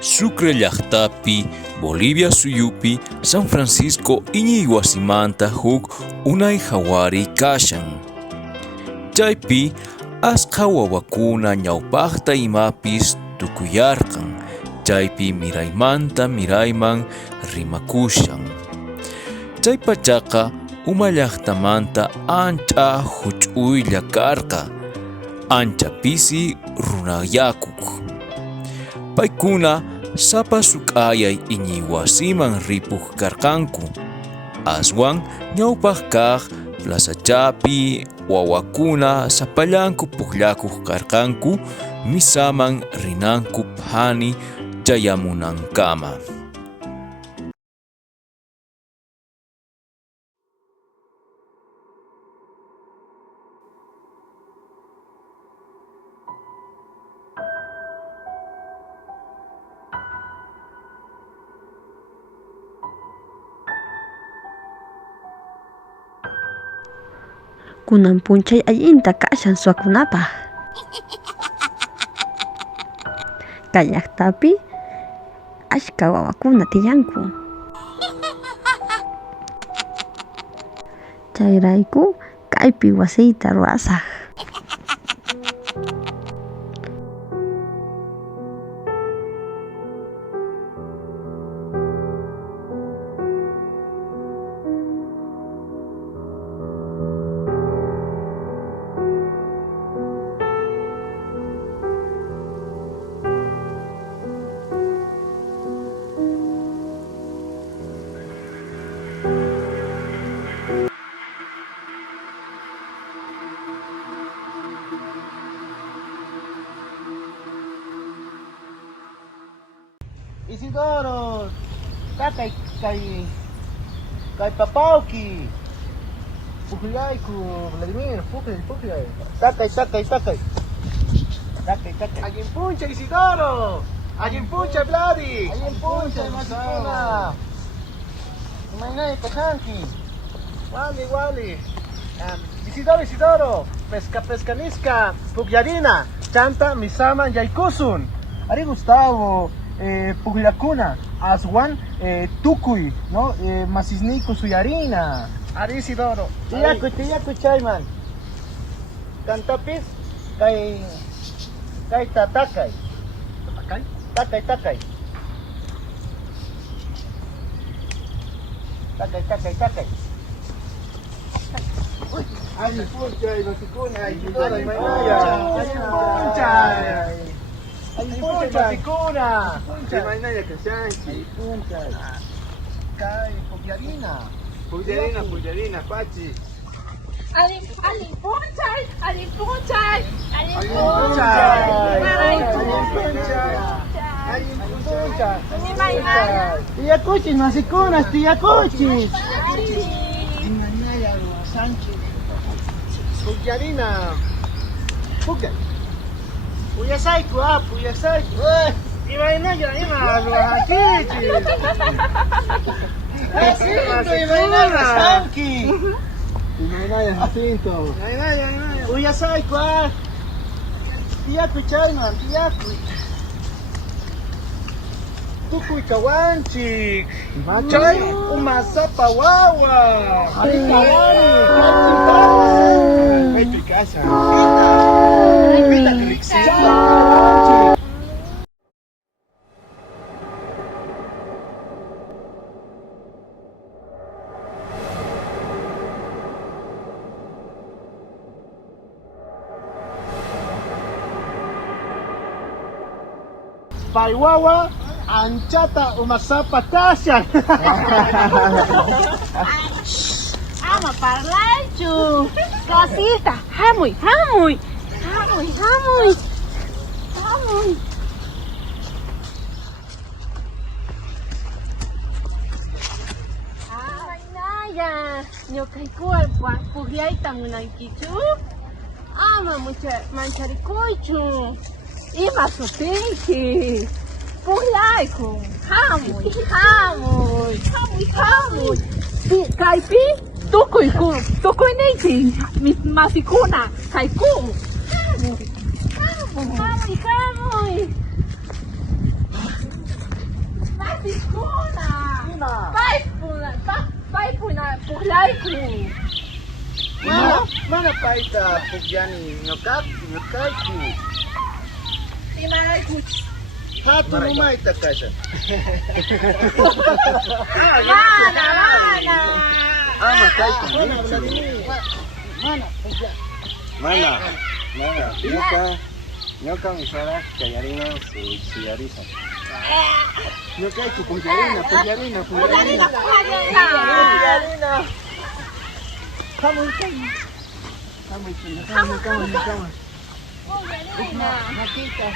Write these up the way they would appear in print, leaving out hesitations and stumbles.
Sucre llaqtapi, Bolivia suyupi, San Francisco iñiywasimanta huk unay hawari kashan. Chaypi asqa wawakuna ñawpaqta imapis tukuyarqan. Chaypi miraymanta mirayman rimakushan. Chay pachaqa uma llaqtamanta ancha huch'uylla karqa, ancha pisi runayakuq. Paykuna sapa suk'ayay iñiwasiman ripuq karqanku. Aswan ñawpaq kaq plazachapi wawakuna sapallanku pukllakuq karqanku misaman rinanku phani chayamunankama. Kunan punchay allinta kashan suwakunapaq. Kay llaqtapi ashka wawakuna tiyanku. Chayrayku kaypi wasiyta ruwasaq. Isidoro, kay papauki. Pukuyayku, Vladimir, pukuyay. Takay. Allin puncha, Isidoro. Allin puncha, Vladi. Allin puncha, Masikuna. Maynay, kajanki. Wali. Isidoro. Pescanisca, pukyarina. Chanta, misaman, yaykusun. Ari Gustavo. Puglakuna, Aswan, Tukuy, ¿no? Masisniku suyarina. Ari Isidoro. Tiyaku chayman. Kantapis, kay tatakay. Takay. Takay. Uy, ay punchay, Masikuna, Isidoro, Maynaya. Ay punchay. Ay puncha, Masikuna. Puncha, Maynaya, Kashanchi. Ay puncha. Kay pukyarina. Pullarina, Pachi. Alin punchay. Ni Maynaya. Tiyakuchis, Masikunas, tiyakuchis. Maynaya, Sanchi. Pukyarina. Pukyay. Puyasayku. Imaynaya, luajankichis. Jacinto, Imaynaya, Sanki. Maynaya, Jacinto. Puyasayku, tiyaku chayman, tiyaku. Tukuy kawanchik. Chay umasapa wawa. Ari kawani, Vete a casa. Pita kriksi. Paiwawa anchata umasapa tashan. Ama parlaychu. Cosita, hamuy. Maynaya, ñuqaykuwan pukllayta munankichu? Ama mancharikuychu. Ima sutinki. Puklayku. Hamuy. Kaypi tukuyniyki Masikuna kayku. Hamuy. puhlaiku. Mana paita pugyani nyokaiku. Imaraiku. Hatu numaita kasha. Mana. Ama kaiku. Mana. Nyoka misara kayarina suyarisa. Nyokaiku pugyarina. Kamu. Hakika.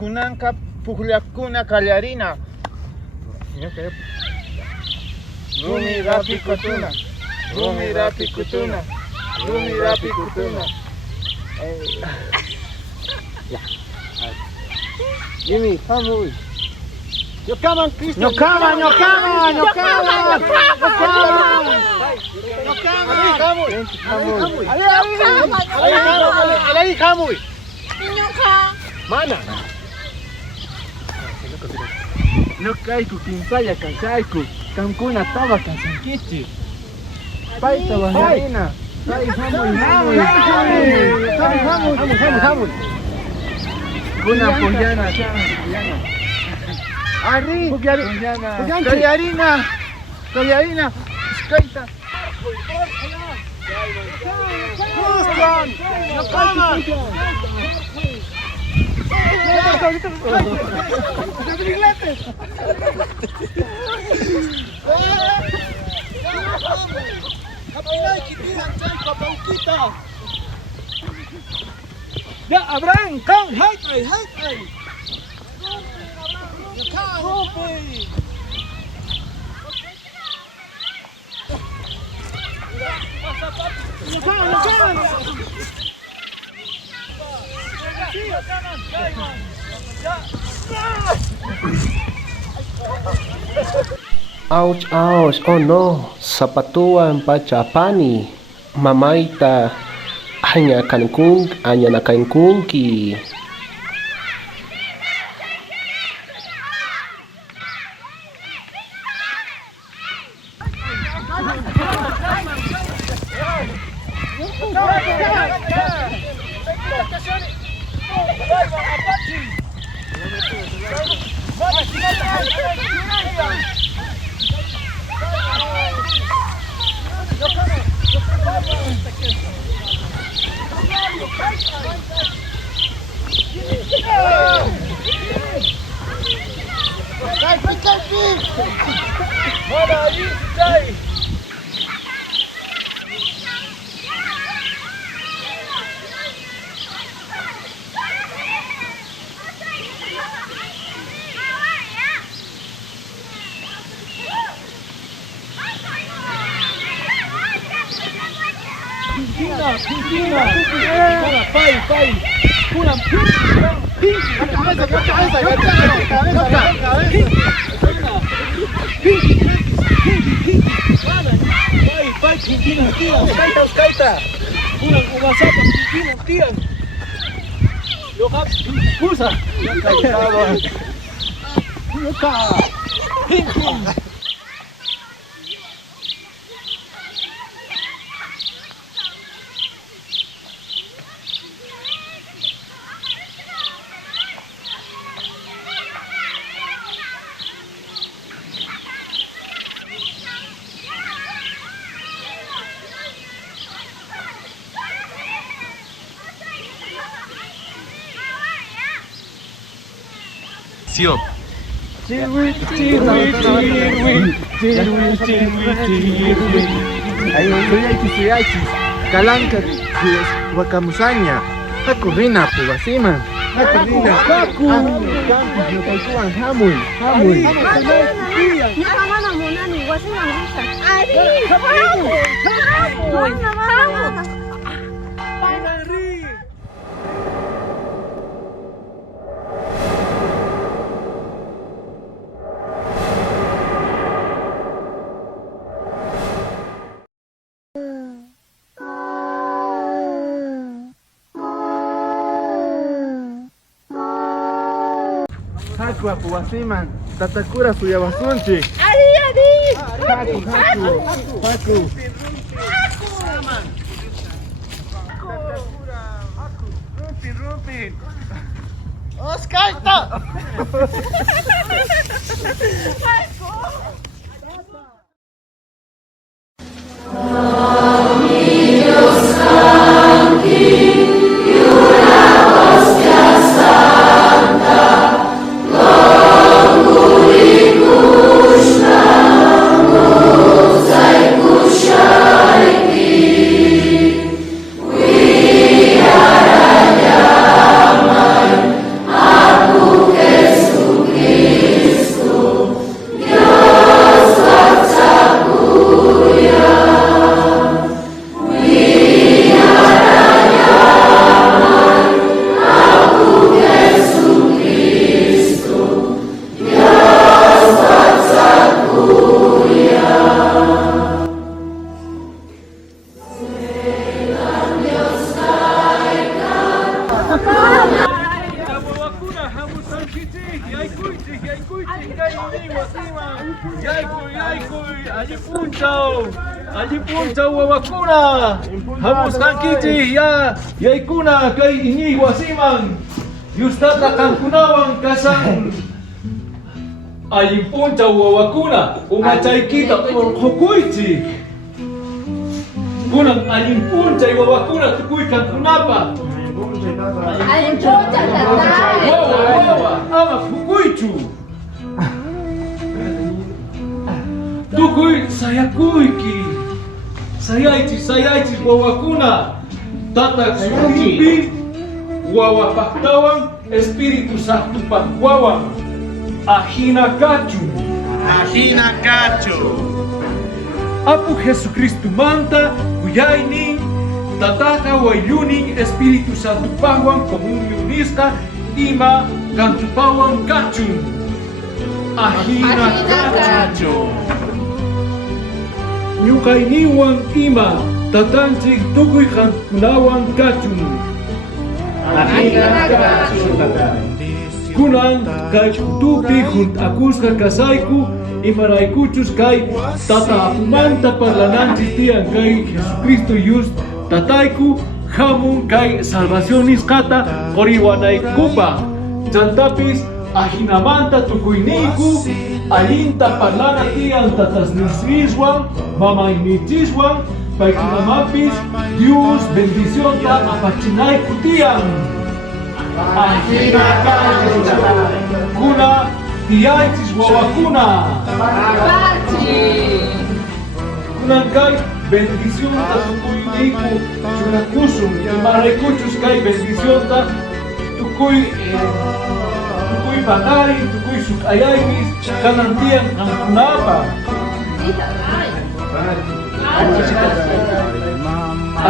Kunanka puklakuna kallarina. Rumi rapi kutuna. Jimmy, vamos. Nyokaman, Cristo. Nyokaman. Ali, kamuy. Mana. Nokaiku kimpaya kansaiku. Kankuna taba kansankichi. Paita bangarina. Vamos. Kuna puyana. Ari, Puyana. Kallarina. Skaita. Houston. Nyokaman. Ya, Abraham, come, hey. Ouch, oh no, sapatuan pachapani, mamaita, hanya nakangkunki. Yo, Kalanka wakamusanya. Aku rina po basiman. Aku rina. Aku. Kaikuan hamuy. Hamuy. Mana muna ni wasin ang bisa. Ari, hamu. Haku apu basiman. Tatakura suya basunchi. Ari. Haku. Rupin. Oskaita. Alipunta wawakuna hamus kankiti ya yaikuna kay inyi wasiman yustata kankunawan kasan alipunta wawakuna umachaykita hukuyti kunan alipunta wawakuna tukuy kankunapa wawa ama hukuychu tukuy sayakuyki sayaichi wawakuna tatak suyupi wawapaktawan Espiritu Santo pakwawan ahina kachu Apu Jesucristo manta kuyaynin tataka waylunin Espiritu Santo pakwan komunionista ima kantupawan kachun ahina kachu Ñuqayniwan ima tatanchik tukuy qankunawan kachun kunan kay tupi juntakusqa kasayku imaraykuchus kay tata apumanta parlananchis tiyan kay Jesucristo Yus tatayku hamun kay salvación nisqata qoriwanaykupa chantapis ahinamanta tukuyniku alinta parlana tiyan tatasnisriswan mamaynichiswan paykunamapis Dios bendición ta apachinayku tiyan ahina kuna Tiyaichis wawakuna. Kunan kay bendición ta tukuy niku chunakusum imaraykuchus kay bendición ta tukuy patari, tukuy sukayaypis kanantiyan kankunapa.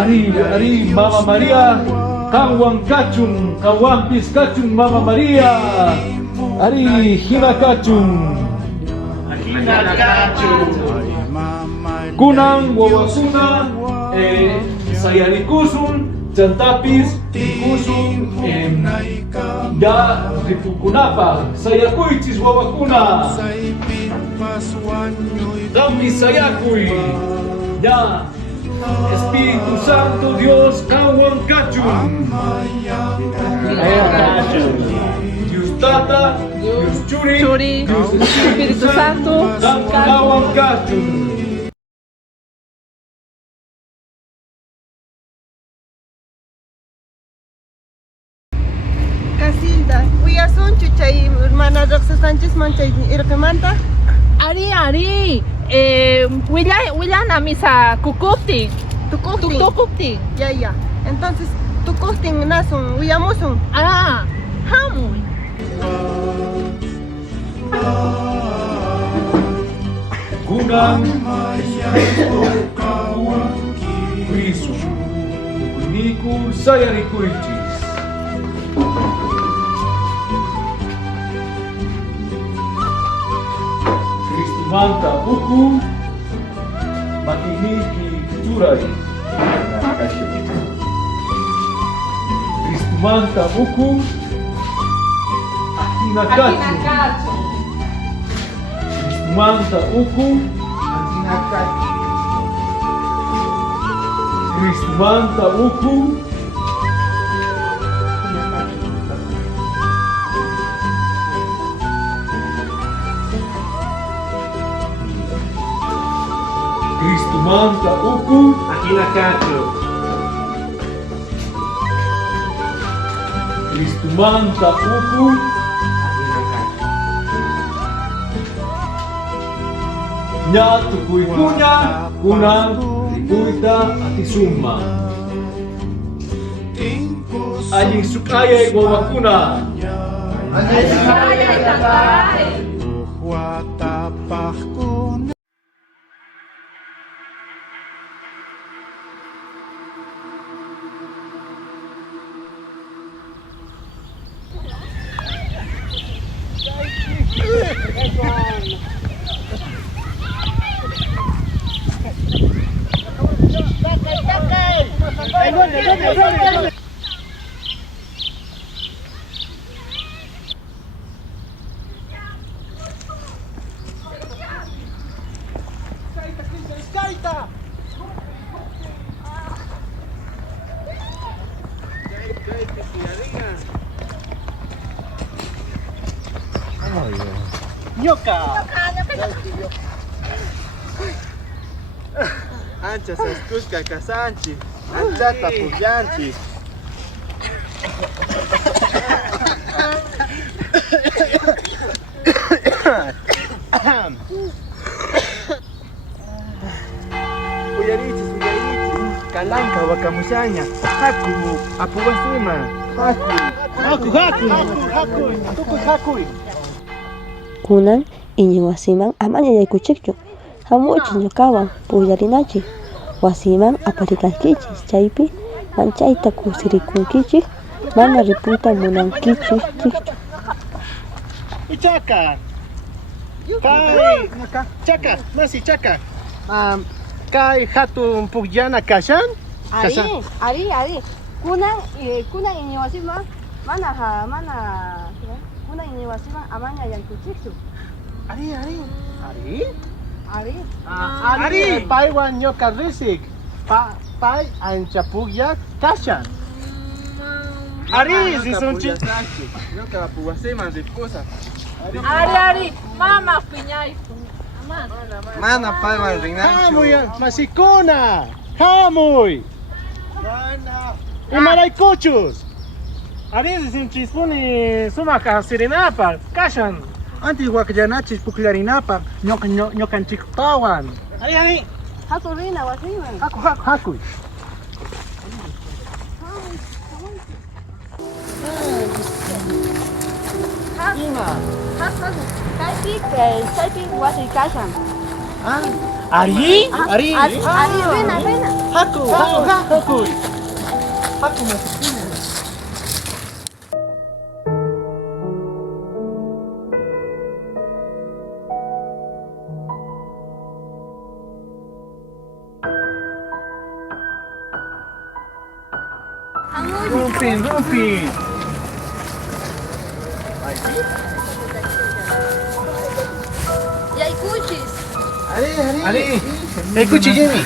Ari Mama Maria kawang kachung kawampis kachung Mama Maria. Ari hina kachung. Kunang wawasuna sayarikusun chantapis kusun da ripukunapa sayakuichis wawakuna dami sayakuy ya Espíritu Santo Dios kawang kachun Dios Tata Dios Churi Dios Espíritu Santo kawang kachun. Casilda, Uyasun chuchay hermana Roxa Sánchez Manchay Irquemanta. Ari, Williana misa kukupti. Tukupti. Ya. Entonces, tukustin nasun, uyamusun. Hamuy. Kunang Kristo Niku sayarikuichis Kristo manta buku makiniki turai Kristo manta buku akinakachu Kristo manta buku Kristo manta buku Kristo manta buku Akinakacho. Kristo manta buku nya tukuy kunya kunang rikuita ati summa Anying sukaya wawakuna Ancha saskushka kasanchi. Anchata pullanchi. Uyarichis. Kalanka wakamushanya. Haku apuwasima. Haku. Kunan iñi wasiman amaña yaykuchikchu hamuchis ñukawan pukllarinachi wasiman aparikaykichis chaypi manchayta kusirikunkichik mana ripuyta munankichis chikchu Chaka. Chaka, masi chaka. Kay hatun puklana kashan? Ari. Kunan iñiwasiman mana kunan iñiwasiman amaña yankuchikchu. Ari, paiwan nyoka risik. Pai ancha pugya kashan. Ari, si sunchi. Nyoka puwasiman ripkusa. Ari, mama piñay. Mana paiwan rinanchu. Hamuy, masikuna. Hamuy. Imaraykuchus. Ari, si sunchi spuni sumaka sirinapa kashan. Antes wakyanachis pukllarinapaq ñuqanchiktawan. Ari. Haku rina wasiman. Hakuy. Kaypi wasi kashan. Ari. Ari rina. Hakuy. Rumpin. Yay kuchis. Ari. Kuchi Jimmy.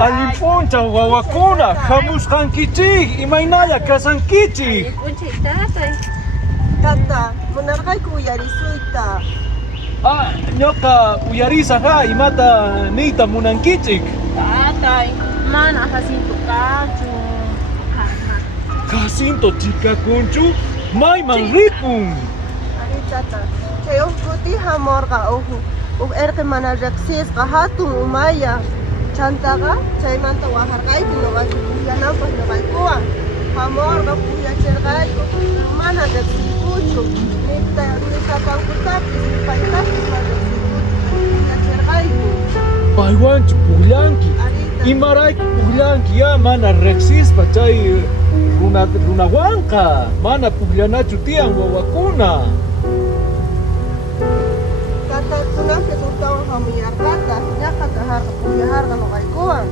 Alimpuncha wawakuna hamusqankichik imaynalla kasankichik. Tata, munarqayku uyarisuyta. Ñuqa uyarisaqa imata niyta munankichik. Tatay, mana Jacinto kachu. Jacinto chikakunchu mayman ripun. Ari tata, chay kuti hamorqa irqi mana riqsisqa hatun umaya. Chantaqa chaymanta waharqayku nuqayku pukllanampaq nuqaykuwan. Hamorqa pukllachirqayku mana riqsikuchu. Nitapankutapis paytapis mana riqsikuchu. Pukllachirqayku. Paywanchu pukllanki. Imarayku pukllanki ya mana riqsispa chay runawanqa. Mana pukllanachu tiyan wawakuna. Tatakunapis uktawan hamuyarqata, ñuqata harqa pukllaharqa nuqaykuwan.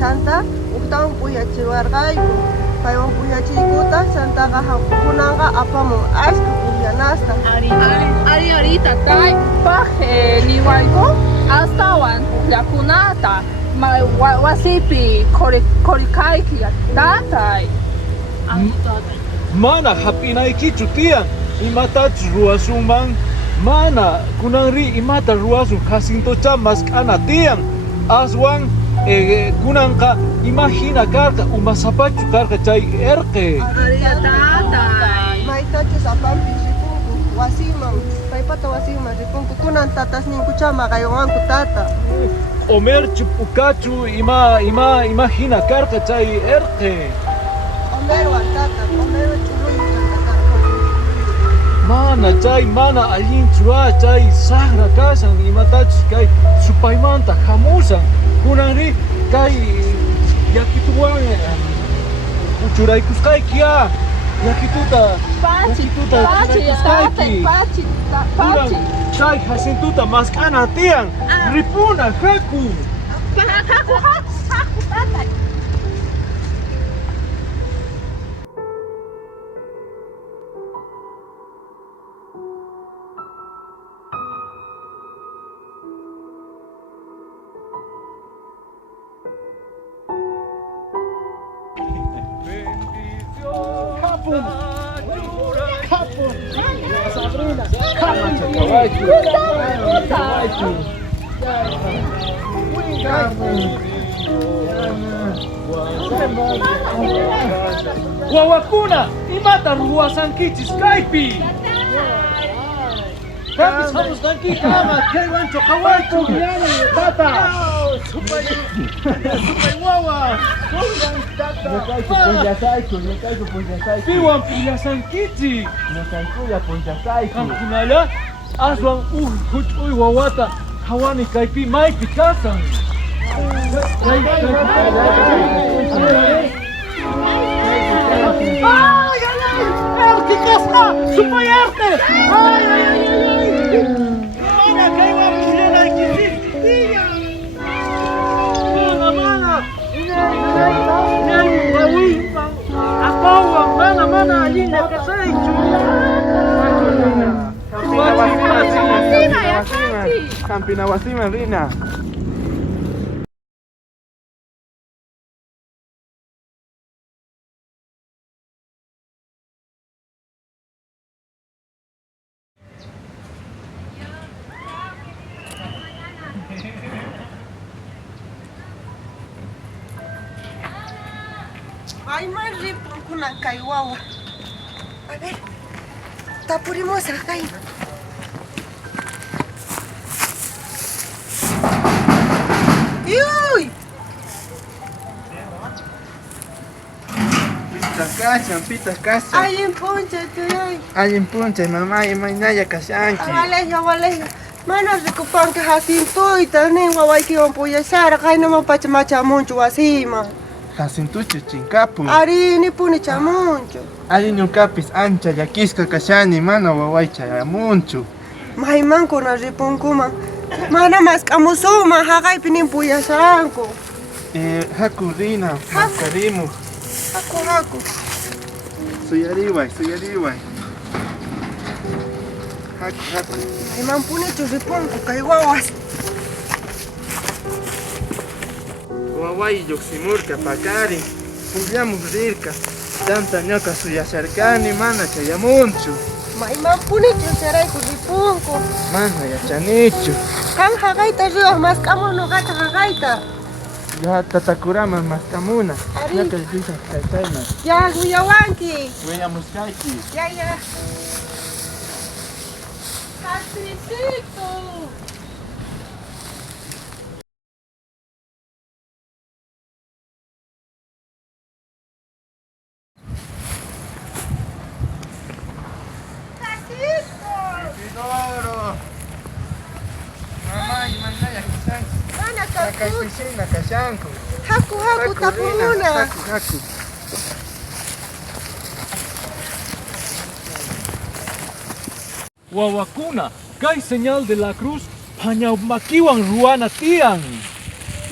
Chanta uktawan pukllachiwarqayku. Paywan pukllachiykuta chantaqa kunanqa apamun ashka pukllanasta. Ari tatay, paje niwayku astawan puklakunata wasipi korikayki tatay. Mana hap'inaykichu tiyan imatachus ruwasunman. Mana kunanri imata ruwasun Jacintocha mask'ana tiyan. Aswan kunanqa imahina karqa umasapachu karqa chay erqe. Maytachus apanpi ripunku wasiman, paypata wasiman ripunku. Kunan tatas ninkucha maqaywanku tata. Omerchu pukachu imahina karqa chay erqe. Omerwan tata, Omerwan churuyta. Mana chay mana allinchu chay saqra kashan imatachus kay supaymanta hamusan. Kunanri kay yakituwan uchuraykusqayki yakituta uchuraykusqayki. Kunan chay Jacintuta mask'ana tiyan ripuna haku. Kapun. Kapun. Sabrina. Kapun. Wawakuna, imata ruwasan kichis kaypi. Kapis vamos kanki kama, kay wancho kawaitu. Tata. Supay wawa. Piwan pilasan kichi. Kampunala, aswan uy wawata. Hawani kaypi maypi kasan. ¡Qué casca! ¡Supayarte! ¡Ay, ay, ay, ay! ¡Mana, que iba a pillar aquí! ¡Diga! ¡Mana! ¡Mana, allí la que se ha hecho! Campina Wasima, Rina. Ay, más rico con una caihuahua. A ver, tapurimos acá. ¡Uy! Pita casa. Ay, en poncha, tú, ay. Ay, en puncha, mamá, y mainaya casanchi. Awaleja. Manos recupan que jacinto y también guay que van poya sara, kay no me pacha macha mucho asima. Jacintucho chincapu. Ari ni puni chamuncho. Ay, no capis ancha, yaquisca casani, mano, guawaicha, mucho. Mahaiman con la ripuncuma. Mana más camusoma, hagay pinin poya sanko. Haku Rina, mascarimu. Haku. Soy arriba. Haku. Mahaiman puni churripunku, kay guaguas. Guawai yoximurka pakari. Puyamos rirka. Tanta ñoca suya cercani, mana chayamunchu. Mahaiman puni churriseray ripunku. Mana yachanichu. Kan hagayta río más camo no gata hagayta. Ya tatakurama maskamuna. Ari. Ñoca yusa kaitayna. Ya guyawanki. Vayamos kaiki. Ya. ¡Patricito! Isidoro. Mamá, y mandaya kasanchi. Mana kaput. Nakaipisina kasanku. Haku tapuna. Haku. Wawakuna, kay señal de la cruz, pañaumakiwan ruana tiang.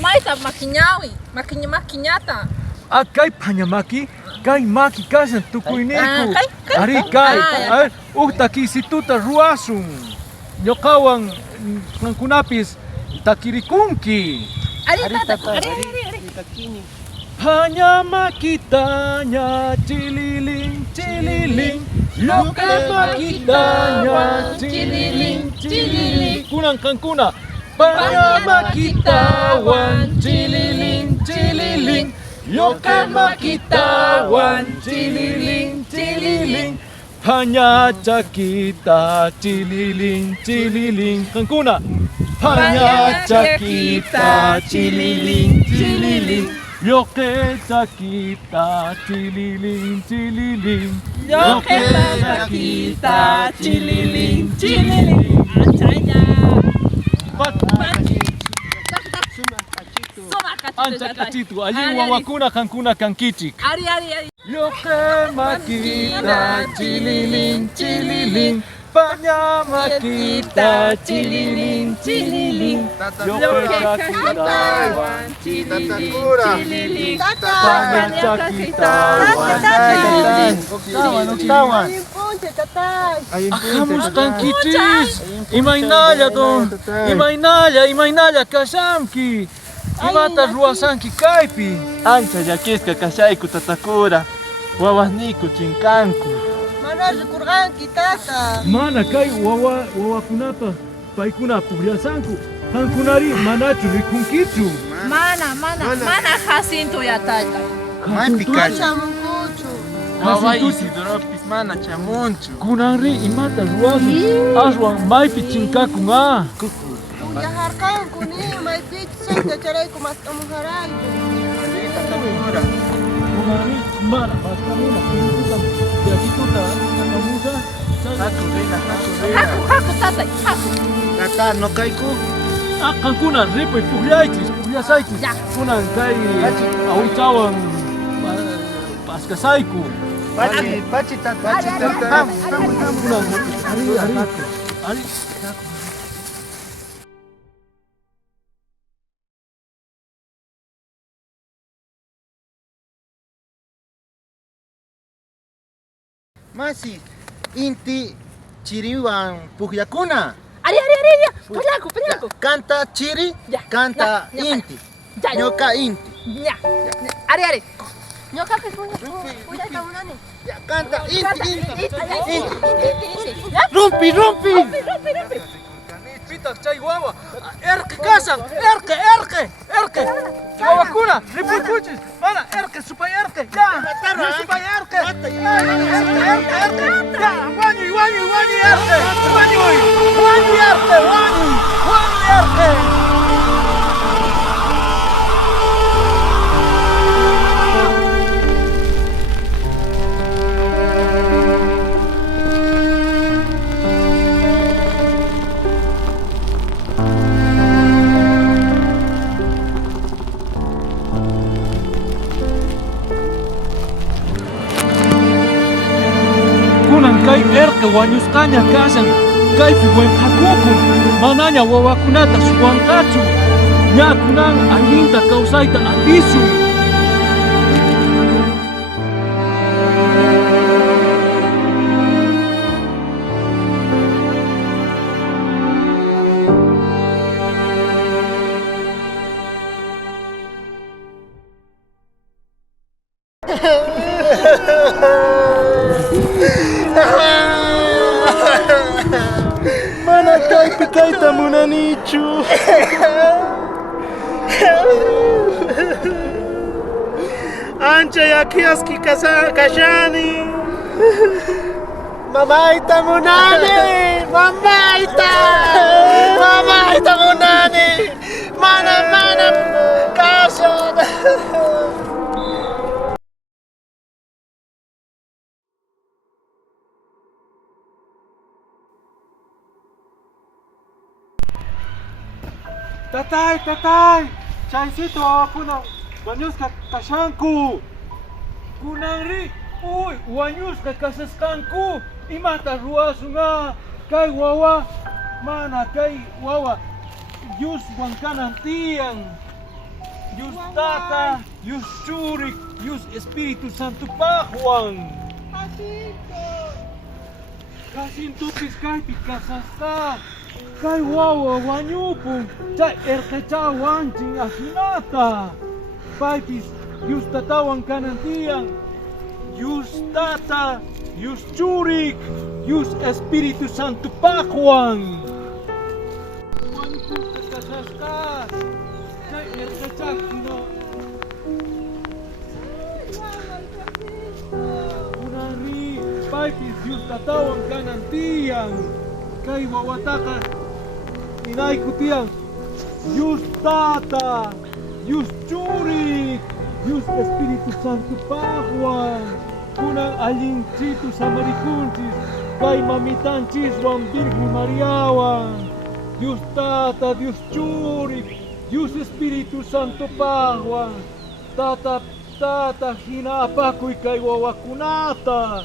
Maita makiñawi, makiñata. Kay pañamaki, kay maki kasan tukuyniku. kay. Ari kay, takisituta ruasun. Ñoqawan kankunapis takirikunki. Ari. Pañamakitaña chililing, Lokamakitaña chililing. Kunang kankuna. Pañamakitawan chililing, Lokamakitawan chililing. Pañachakita chililing. Kankuna. Pañachakita chililing. Lokechakita chililing. Lokechakita chililing. Anchaya. Ancha kachitu, allí wawakuna kankuna kankichik. Ari. Lokhemakita chililing. Pañamakita chililing. Lokechakita Tatakura. Octawan. Hagamos kankichis. Imaynalla kashamki. Imata ruwasanki kaypi. Ancha yaquisca kashayku tatakura. wawasniku chinkanku. Mana rikurqanki tata. Mana kay wawakunata paykuna pukllasanku. Qankunari manachu rikunkichu. Mana Jacinto yatayta. Maypi kashan. Chamunkuchu. Wawa Isidoropis mana chamunchu. Kunanri imata ruwasi aswan maypi chinkakunqa. Yajarqanku ni maypichis chayta charayku maskamujarayku. Kunanri mana maskamuna pintutan yakituta akamusa. Haku rina. Haku tatay, haku. Tata no kayku. Qankuna ripay pukllasaychis. Ya. Kunan kay awichawan paskasayku. Pachi tata. Kunan ari. Masi, inti chiriwan pukyakuna. Ari, ya. Pañaco. Canta chiri, Ya, canta ya, inti. Ya. Ñoka inti. Ya. Ari. Ñoka puña munani. Ya, canta inti. Ya. Rumpi. Rompe. Pita chay wawa. Erke kasan. Erke. Wawakuna, ripukuchis. Mana erke supay erke. Ya. Supay erke. Erke. Ya, wani erke. Wani erke. Kay erke wañusqaña kashan kaypi wenqakukun manaña wawakunata suwanqachu ña kunan allinta kawsayta atisun. Mana kaypi kayta munanichu. Ancha yakiaski kashani. Mamaita munani. Mamaita munani. Mana kashan. Tatay, chaysito kunan wañusqa kashanku. Kunanri, wañusqa kasasqanku. Imata ruwasunqa kay wawa, mana kay wawa Dioswan kanan tiyan. Dios Tata, Dios Churik, Dios Espíritu Santo paqwan. Kasintupis kaypi kasasqa. Kay wawa wañupun, chay erqechawanchin ahinata. Paypis Dios tatawan kanantiyan. Dios Tata, Dios Churik, Dios Espíritu Santo paqwan. Wañupun kasasqa. Chay erqechakuna. Kunanri, paypis Dios tatawan kanantiyan. Kay wawataqa inayku tiyan Dios Tata, Dios Churik, Dios Espíritu Santo paqwan. Kunan allinchitu samarikunchis kay mamitanchiswan Virgen Mariawan. Dios Tata, Dios Churik, Dios Espíritu Santo paqwan. Tata hinapakuy kay wawakunata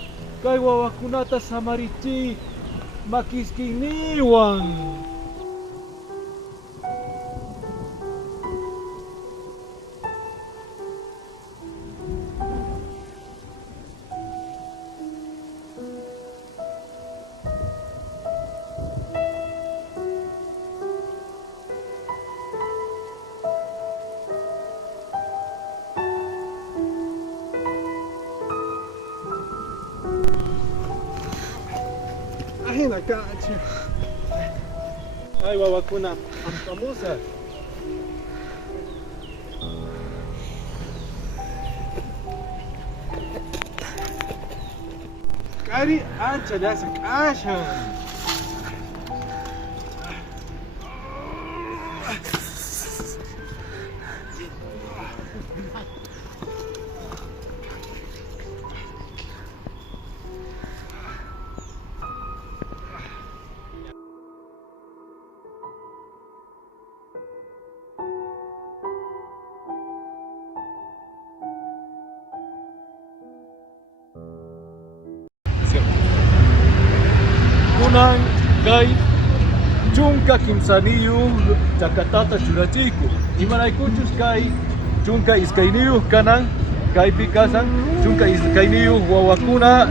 samarichi makiskiniwan. Ina kacha. Ay, wawakuna, ampamusa. Kari ancha de hace kasha. Kunang kay Chunka Kimsaniyu Chakatata Churachiku. Imanay kuchus kay Chunka Iskainiyu kanang kay Pikasan Chunka Iskainiyu wawakuna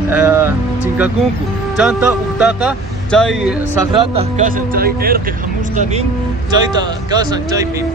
Chinkakunku. Chanta Utaka chay sagrata kasan chay erke hamustanin chayta kasan chay pim.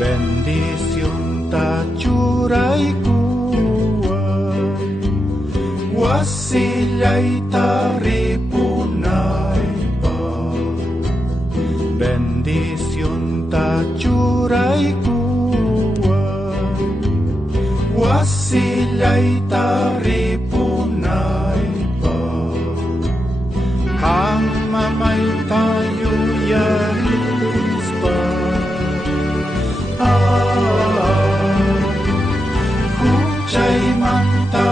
Bendición ta churay kuwan, wasilay ta ripunay pa. Bendición ta churay kuwan, wasilay ta ripunay pa. Hamamay tayo yaris pa. Huchay manta